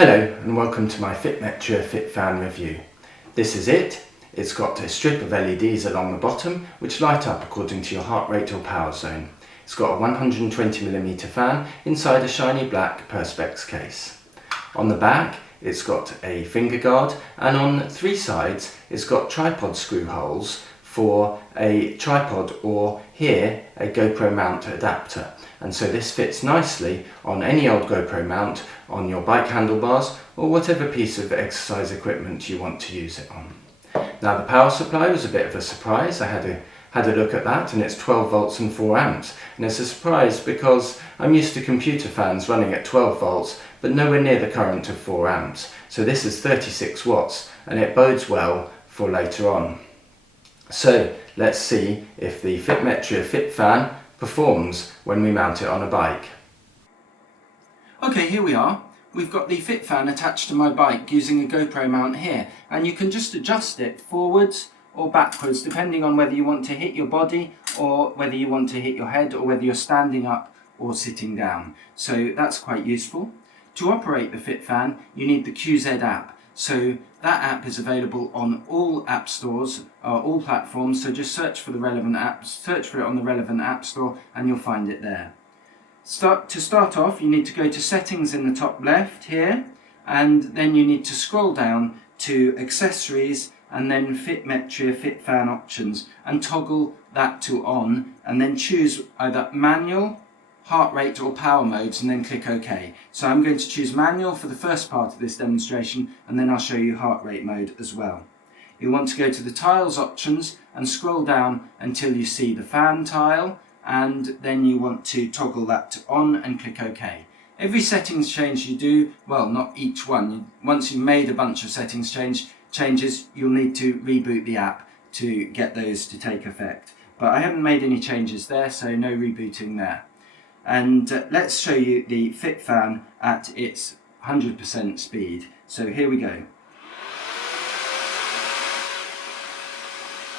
Hello and welcome to my Fitmetria Fitfan review. This is it. It's got a strip of LEDs along the bottom which light up according to your heart rate or power zone. It's got a 120mm fan inside a shiny black Perspex case. On the back it's got a finger guard, and on three sides it's got tripod screw holes for a tripod, or here a GoPro mount adapter. And so this fits nicely on any old GoPro mount on your bike handlebars or whatever piece of exercise equipment you want to use it on. Now the power supply was a bit of a surprise. I had a look at that, and it's 12 volts and 4 amps. And it's a surprise because I'm used to computer fans running at 12 volts but nowhere near the current of 4 amps. So this is 36 watts and it bodes well for later on. So let's see if the Fitmetria Fitfan performs when we mount it on a bike. Okay, here we are. We've got the Fitfan attached to my bike using a GoPro mount here, and you can just adjust it forwards or backwards depending on whether you want to hit your body or whether you want to hit your head, or whether you're standing up or sitting down. So that's quite useful. To operate the Fitfan you need the QZ app. So that app is available on all app stores, all platforms, so just search for the relevant apps, search for it on the relevant app store and you'll find it there. To start off, you need to go to settings in the top left here, and then you need to scroll down to accessories and then Fitmetria Fitfan options and toggle that to on, and then choose either manual, heart rate or power modes, and then click OK. So I'm going to choose manual for the first part of this demonstration, and then I'll show you heart rate mode as well. You want to go to the tiles options and scroll down until you see the fan tile, and then you want to toggle that to on and click OK. Every settings change you do, well, not each one, once you've made a bunch of settings changes, you'll need to reboot the app to get those to take effect. But I haven't made any changes there, so no rebooting there. And let's show you the Fitfan at its 100% speed. So here we go.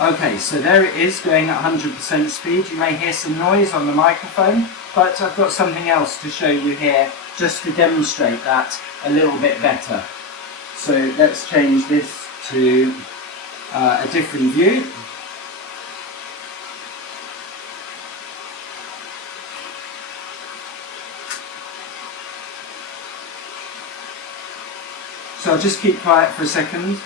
Okay, so there it is going at 100% speed. You may hear some noise on the microphone, but I've got something else to show you here just to demonstrate that a little bit better. So let's change this to a different view. So I'll just keep quiet for a second.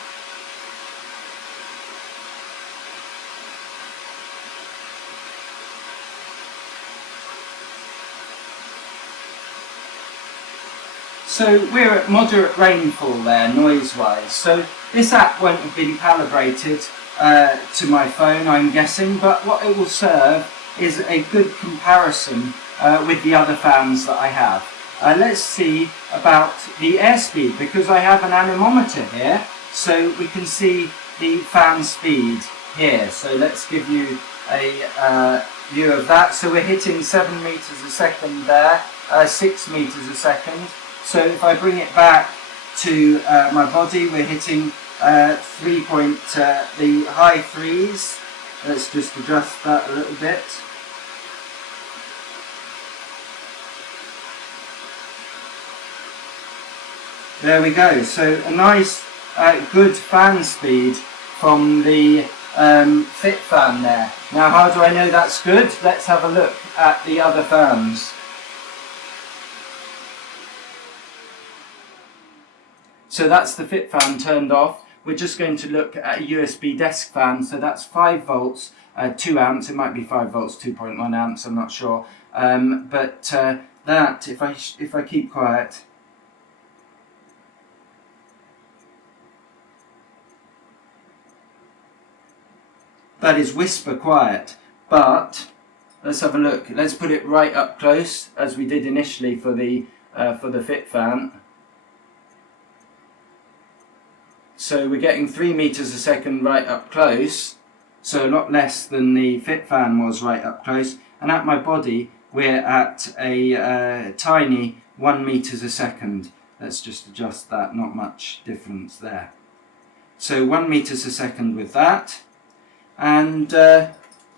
So we're at moderate rainfall there, noise-wise. So this app won't have been calibrated to my phone, I'm guessing, but what it will serve is a good comparison with the other fans that I have. Let's see about the airspeed, because I have an anemometer here, so we can see the fan speed here. So let's give you a view of that. So we're hitting 7 meters a second there, 6 meters a second. So if I bring it back to my body, we're hitting the high threes. Let's just adjust that a little bit. There we go. So a nice, good fan speed from the Fitfan there. Now, how do I know that's good? Let's have a look at the other fans. So that's the Fitfan turned off. We're just going to look at a USB desk fan. So that's 5 volts, 2 amps. It might be 5 volts, 2.1 amps. I'm not sure. But that, if I keep quiet. That is whisper quiet, but let's have a look. Let's put it right up close, as we did initially for the Fitfan. So we're getting 3 meters a second right up close, so a lot less than the Fitfan was right up close. And at my body, we're at a tiny 1 meters a second. Let's just adjust that, not much difference there. So 1 meters a second with that. And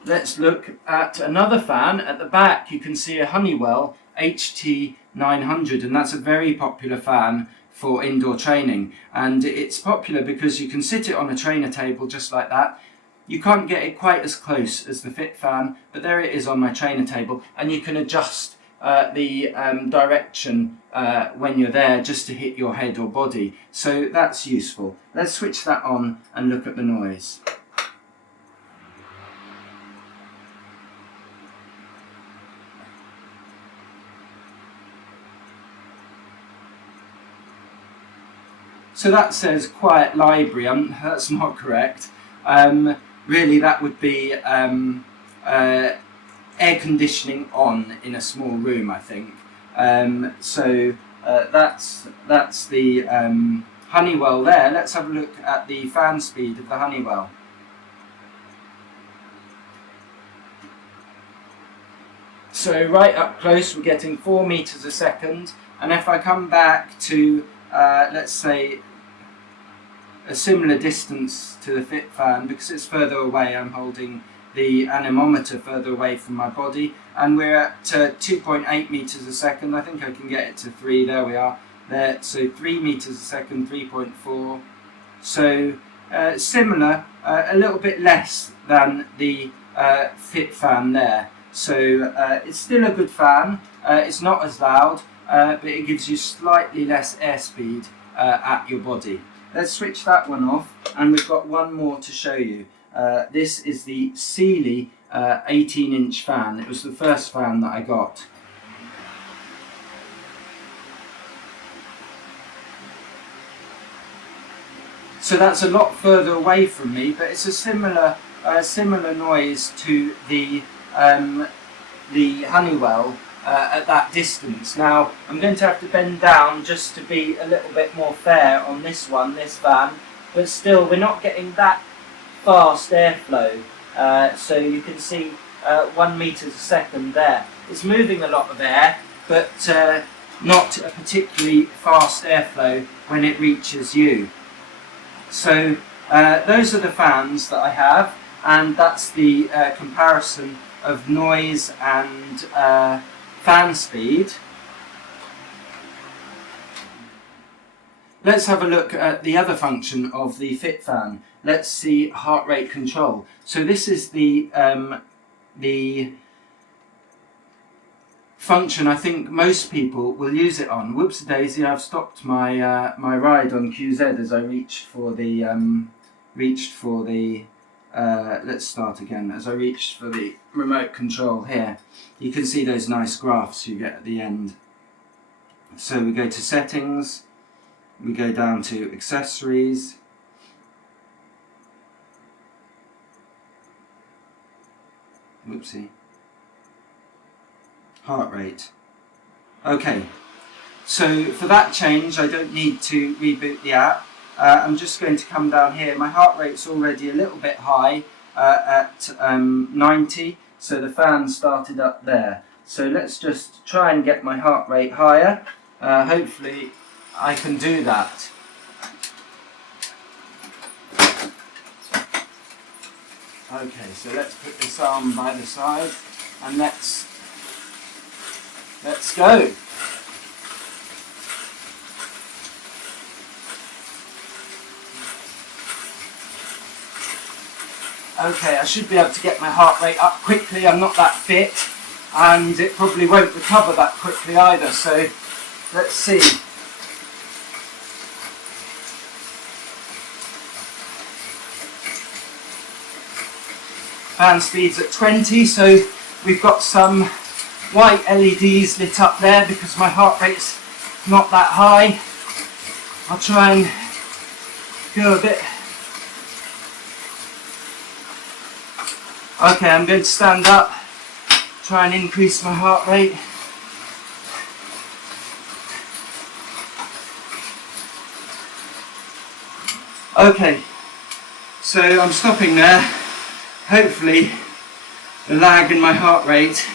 let's look at another fan. At the back you can see a Honeywell HT900, and that's a very popular fan for indoor training. And it's popular because you can sit it on a trainer table just like that. You can't get it quite as close as the Fitfan, but there it is on my trainer table, and you can adjust the direction when you're there just to hit your head or body. So that's useful. Let's switch that on and look at the noise. So that says quiet library. That's not correct. Really, that would be air conditioning on in a small room, I think. So that's the Honeywell there. Let's have a look at the fan speed of the Honeywell. So right up close, we're getting 4 meters a second, and if I come back to let's say a similar distance to the Fitfan, because it's further away, I'm holding the anemometer further away from my body, and we're at 2.8 meters a second. I think I can get it to 3, there we are, there. So 3 meters a second, 3.4. So similar, a little bit less than the Fitfan there. So it's still a good fan, it's not as loud, but it gives you slightly less airspeed at your body. Let's switch that one off, and we've got one more to show you. This is the Sealy 18-inch fan. It was the first fan that I got. So that's a lot further away from me, but it's a similar noise to the Honeywell at that distance. Now I'm going to have to bend down just to be a little bit more fair on this fan, but still we're not getting that fast airflow. So you can see 1 meter a second there. It's moving a lot of air, but not a particularly fast airflow when it reaches you. So those are the fans that I have, and that's the comparison of noise and fan speed. Let's have a look at the other function of the Fitfan. Let's see heart rate control. So this is the function I think most people will use it on. Whoops daisy, I've stopped my my ride on QZ as I reached for the let's start again. As I reached for the remote control here, you can see those nice graphs you get at the end. So we go to settings, we go down to accessories, whoopsie, heart rate. Okay, so for that change I don't need to reboot the app. I'm just going to come down here. My heart rate's already a little bit high at 90, so the fan started up there. So let's just try and get my heart rate higher. Hopefully I can do that. Okay, so let's put this arm by the side and let's go. Okay, I should be able to get my heart rate up quickly. I'm not that fit, and it probably won't recover that quickly either, so let's see. Fan speed's at 20, so we've got some white LEDs lit up there because my heart rate's not that high. I'll try and go a bit. Okay, I'm going to stand up, try and increase my heart rate. Okay, so I'm stopping there. Hopefully the lag in my heart rate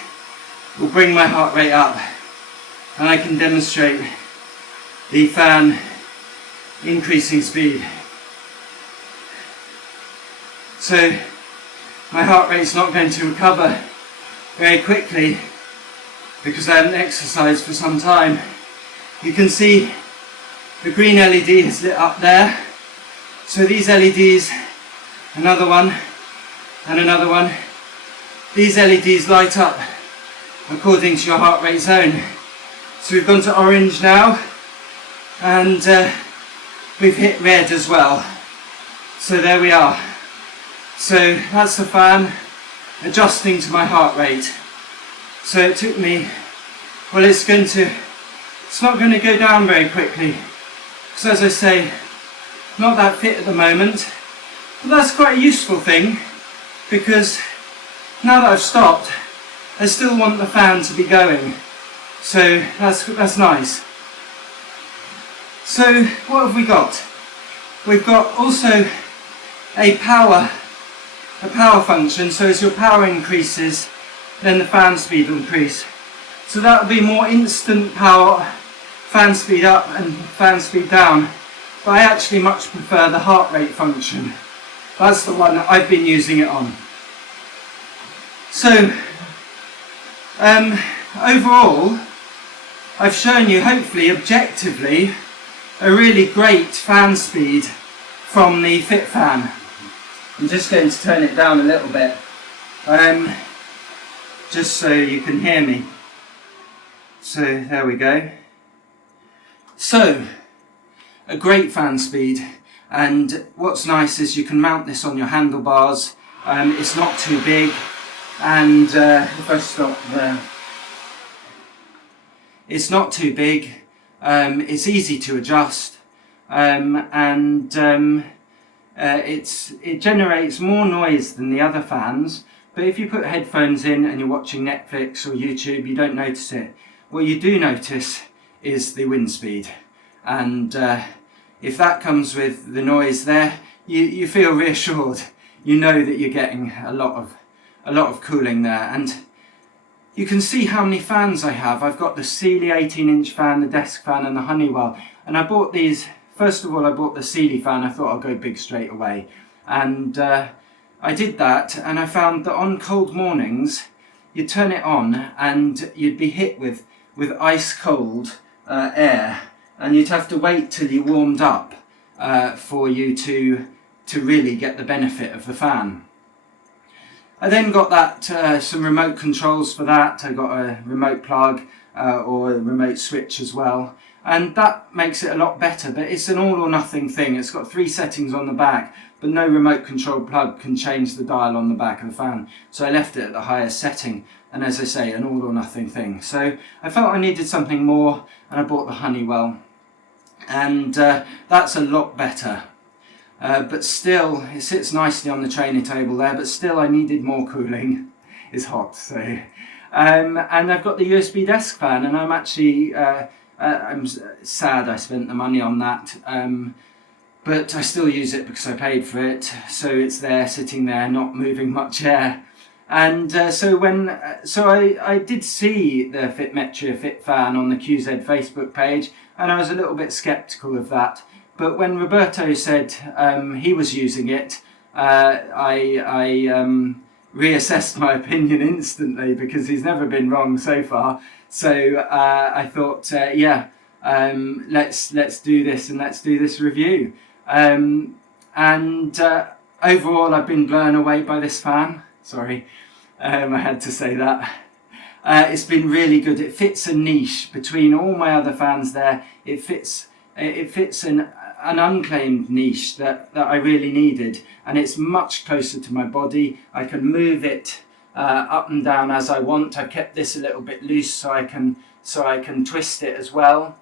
will bring my heart rate up and I can demonstrate the fan increasing speed. So my heart rate's not going to recover very quickly because I haven't exercised for some time. You can see the green LED is lit up there. So these LEDs, another one and another one, these LEDs light up according to your heart rate zone. So we've gone to orange now, and we've hit red as well. So there we are. So that's the fan adjusting to my heart rate. So it took me, well, it's not going to go down very quickly, because as I say, not that fit at the moment. But that's quite a useful thing, because now that I've stopped, I still want the fan to be going. So that's nice. So what have we got? We've got also a power function. So as your power increases, then the fan speed will increase. So that will be more instant power, fan speed up and fan speed down. But I actually much prefer the heart rate function. That's the one that I've been using it on. So overall, I've shown you, hopefully objectively, a really great fan speed from the Fitfan. I'm just going to turn it down a little bit, just so you can hear me. So there we go. So, a great fan speed, and what's nice is you can mount this on your handlebars. It's not too big, and if I stop there, it's not too big, it's easy to adjust, it generates more noise than the other fans, but if you put headphones in and you're watching Netflix or YouTube, you don't notice it. What you do notice is the wind speed, and if that comes with the noise there, you feel reassured. You know that you're getting a lot of cooling there. And you can see how many fans I have. I've got the Sealy 18-inch fan, the desk fan and the Honeywell. And I bought these, first of all I bought the Sealy fan. I thought I'll go big straight away. And I did that, and I found that on cold mornings, you'd turn it on and you'd be hit with ice cold air, and you'd have to wait till you warmed up for you to really get the benefit of the fan. I then got that some remote controls for that. I got a remote plug or a remote switch as well, and that makes it a lot better, but it's an all or nothing thing. It's got 3 settings on the back, but no remote control plug can change the dial on the back of the fan, so I left it at the highest setting, and as I say, an all or nothing thing. So I felt I needed something more, and I bought the Honeywell, and that's a lot better. But still, it sits nicely on the training table there, but still I needed more cooling. It's hot, so. And I've got the USB desk fan, and I'm actually, I'm sad I spent the money on that, but I still use it because I paid for it, so it's there, sitting there, not moving much air. And so I did see the Fitmetria Fitfan on the QZ Facebook page, and I was a little bit sceptical of that. But when Roberto said he was using it, I reassessed my opinion instantly, because he's never been wrong so far. So I thought, let's do this, and let's do this review. Overall, I've been blown away by this fan. Sorry, I had to say that. It's been really good. It fits a niche between all my other fans there. It fits an unclaimed niche that I really needed, and it's much closer to my body. I can move it up and down as I want. I kept this a little bit loose so I can twist it as well.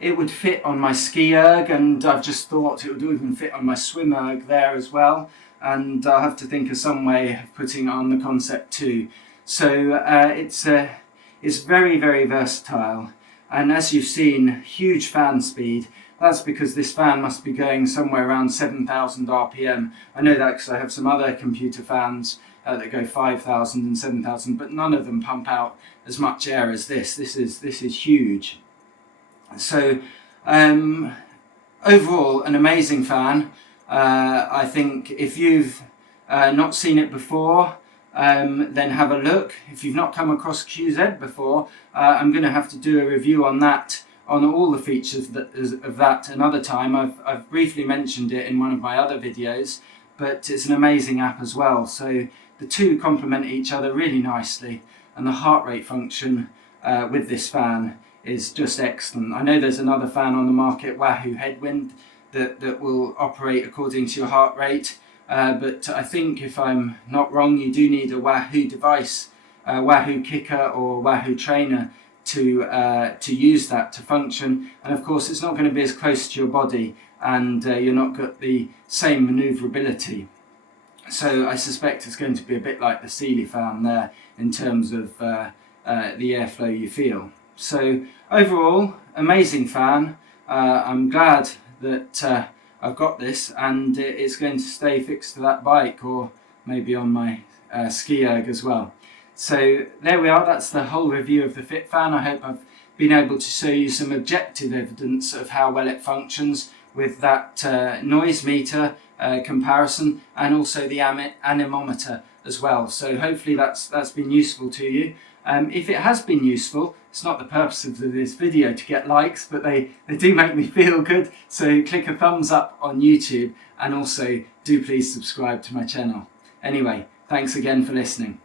It would fit on my ski erg, and I've just thought it would even fit on my swim erg there as well, and I'll have to think of some way of putting it on the Concept 2. So it's very, very versatile. And as you've seen, huge fan speed. That's because this fan must be going somewhere around 7,000 RPM. I know that because I have some other computer fans that go 5,000 and 7,000, but none of them pump out as much air as this. This is huge. So overall, an amazing fan. I think if you've not seen it before, then have a look. If you've not come across QZ before, I'm going to have to do a review on that, on all the features of that another time. I've briefly mentioned it in one of my other videos, but it's an amazing app as well. So the two complement each other really nicely, and the heart rate function with this fan is just excellent. I know there's another fan on the market, Wahoo Headwind, that will operate according to your heart rate, but I think, if I'm not wrong, you do need a Wahoo device, Wahoo Kicker or Wahoo Trainer, to use that to function. And of course it's not going to be as close to your body, and you're not got the same manoeuvrability. So I suspect it's going to be a bit like the Sealy fan there in terms of the airflow you feel. So overall, amazing fan. I'm glad that I've got this, and it's going to stay fixed to that bike, or maybe on my ski erg as well. So there we are, that's the whole review of the Fitfan. I hope I've been able to show you some objective evidence of how well it functions with that noise meter comparison, and also the anemometer as well. So hopefully that's been useful to you. If it has been useful, it's not the purpose of this video to get likes, but they do make me feel good. So click a thumbs up on YouTube, and also do please subscribe to my channel. Anyway, thanks again for listening.